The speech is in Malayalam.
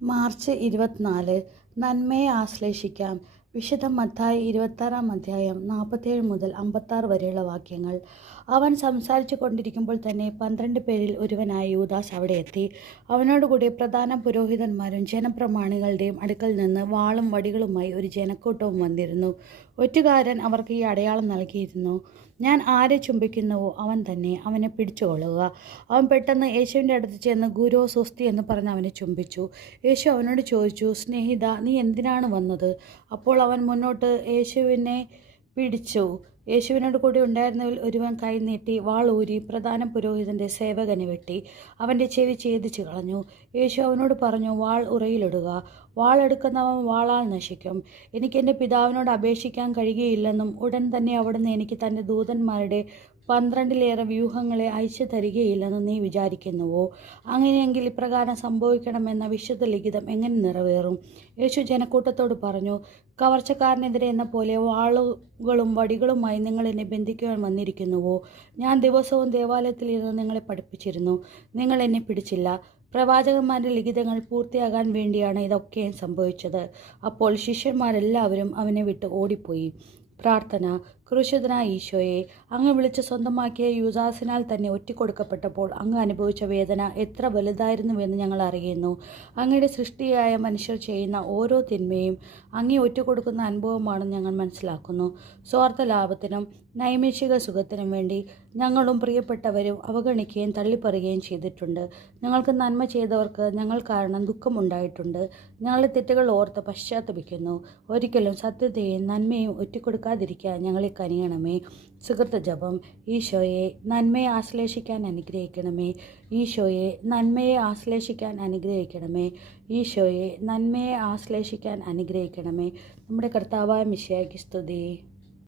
മാർച്ച് 24 നന്മയെ ആശ്ലേഷിക്കാം. വിശുദ്ധ മത്തായി 26-ാം അധ്യായം 47 മുതൽ 56 വരെയുള്ള വാക്യങ്ങൾ. അവൻ സംസാരിച്ചു കൊണ്ടിരിക്കുമ്പോൾ തന്നെ 12 പേരിൽ ഒരുവനായ യൂദാസ് അവിടെ എത്തി. അവനോടുകൂടി പ്രധാന പുരോഹിതന്മാരും ജനപ്രമാണികളുടെയും അടുക്കൽ നിന്ന് വാളും വടികളുമായി ഒരു ജനക്കൂട്ടവും വന്നിരുന്നു. ഒറ്റുകാരൻ അവർക്ക് ഈ അടയാളം നൽകിയിരുന്നു: ഞാൻ ആരെ ചുംബിക്കുന്നുവോ അവൻ തന്നെ, അവനെ പിടിച്ചുകൊള്ളുക. അവൻ പെട്ടെന്ന് യേശുവിൻ്റെ അടുത്ത് ചെന്ന് ഗുരോ സ്വസ്തി എന്ന് പറഞ്ഞ് അവനെ ചുംബിച്ചു. യേശു അവനോട് ചോദിച്ചു: സ്നേഹിത, നീ എന്തിനാണ് വന്നത്? അപ്പോൾ അവൻ മുന്നോട്ട് യേശുവിനെ പിടിച്ചു. യേശുവിനോട് കൂടി ഉണ്ടായിരുന്നവരിൽ ഒരുവൻ കൈ നീട്ടി വാൾ ഊരി പ്രധാന പുരോഹിതൻ്റെ സേവകനെ വെട്ടി അവൻ്റെ ചെവി ഛേദിച്ചു കളഞ്ഞു. യേശു അവനോട് പറഞ്ഞു: വാൾ ഉറയിലിടുക. വാൾ എടുക്കുന്നവൻ വാളാൽ നശിക്കും. എനിക്ക് എൻ്റെ പിതാവിനോട് അപേക്ഷിക്കാൻ കഴിയുകയില്ലെന്നും ഉടൻ തന്നെ അവിടുന്ന് എനിക്ക് തൻ്റെ ദൂതന്മാരുടെ 12-ലേറെ വ്യൂഹങ്ങളെ അയച്ചു തരികയില്ലെന്ന് നീ വിചാരിക്കുന്നുവോ? അങ്ങനെയെങ്കിൽ ഇപ്രകാരം സംഭവിക്കണമെന്ന വിശുദ്ധ ലിഖിതം എങ്ങനെ നിറവേറും? യേശു ജനക്കൂട്ടത്തോട് പറഞ്ഞു: കവർച്ചക്കാരനെതിരെ എന്ന പോലെ വാളുകളും വടികളുമായി നിങ്ങൾ എന്നെ ബന്ധിക്കുവാൻ വന്നിരിക്കുന്നുവോ? ഞാൻ ദിവസവും ദേവാലയത്തിൽ ഇരുന്ന് നിങ്ങളെ പഠിപ്പിച്ചിരുന്നു, നിങ്ങൾ എന്നെ പിടിച്ചില്ല. പ്രവാചകന്മാരുടെ ലിഖിതങ്ങൾ പൂർത്തിയാകാൻ വേണ്ടിയാണ് ഇതൊക്കെയും സംഭവിച്ചത്. അപ്പോൾ ശിഷ്യന്മാരെല്ലാവരും അവനെ വിട്ട് ഓടിപ്പോയി. പ്രാർത്ഥന. ക്രൂശിതനായ ഈശോയെ, അങ്ങ് വിളിച്ച് സ്വന്തമാക്കിയ യൂദാസിനാൽ തന്നെ ഒറ്റിക്കൊടുക്കപ്പെട്ടപ്പോൾ അങ്ങ് അനുഭവിച്ച വേദന എത്ര വലുതായിരുന്നുവെന്ന് ഞങ്ങൾ അറിയുന്നു. അങ്ങയുടെ സൃഷ്ടിയായ മനുഷ്യർ ചെയ്യുന്ന ഓരോ തിന്മയും അങ്ങേ ഒറ്റിക്കൊടുക്കുന്ന അനുഭവമാണെന്ന് ഞങ്ങൾ മനസ്സിലാക്കുന്നു. സ്വാർത്ഥ ലാഭത്തിനും നൈമിഷിക സുഖത്തിനും വേണ്ടി ഞങ്ങളും പ്രിയപ്പെട്ടവരും അവഗണിക്കുകയും തള്ളിപ്പറയുകയും ചെയ്തിട്ടുണ്ട്. ഞങ്ങൾക്ക് നന്മ ചെയ്തവർക്ക് ഞങ്ങൾ കാരണം ദുഃഖമുണ്ടായിട്ടുണ്ട്. ഞങ്ങളുടെ തെറ്റുകൾ ഓർത്ത് പശ്ചാത്തപിക്കുന്നു. ഒരിക്കലും സത്യത്തെയും നന്മയും ഒറ്റിക്കൊടുക്കാതിരിക്കാൻ ഞങ്ങളെ കനിയണമേ. സുഹൃത്ത് ജപം. ഈശോയെ, നന്മയെ ആശ്ലേഷിക്കാൻ അനുഗ്രഹിക്കണമേ. ഈശോയെ, നന്മയെ ആശ്ലേഷിക്കാൻ അനുഗ്രഹിക്കണമേ. ഈശോയെ, നന്മയെ ആശ്ലേഷിക്കാൻ അനുഗ്രഹിക്കണമേ. നമ്മുടെ കർത്താവായ മിശിഹായ്ക്ക് സ്തുതി.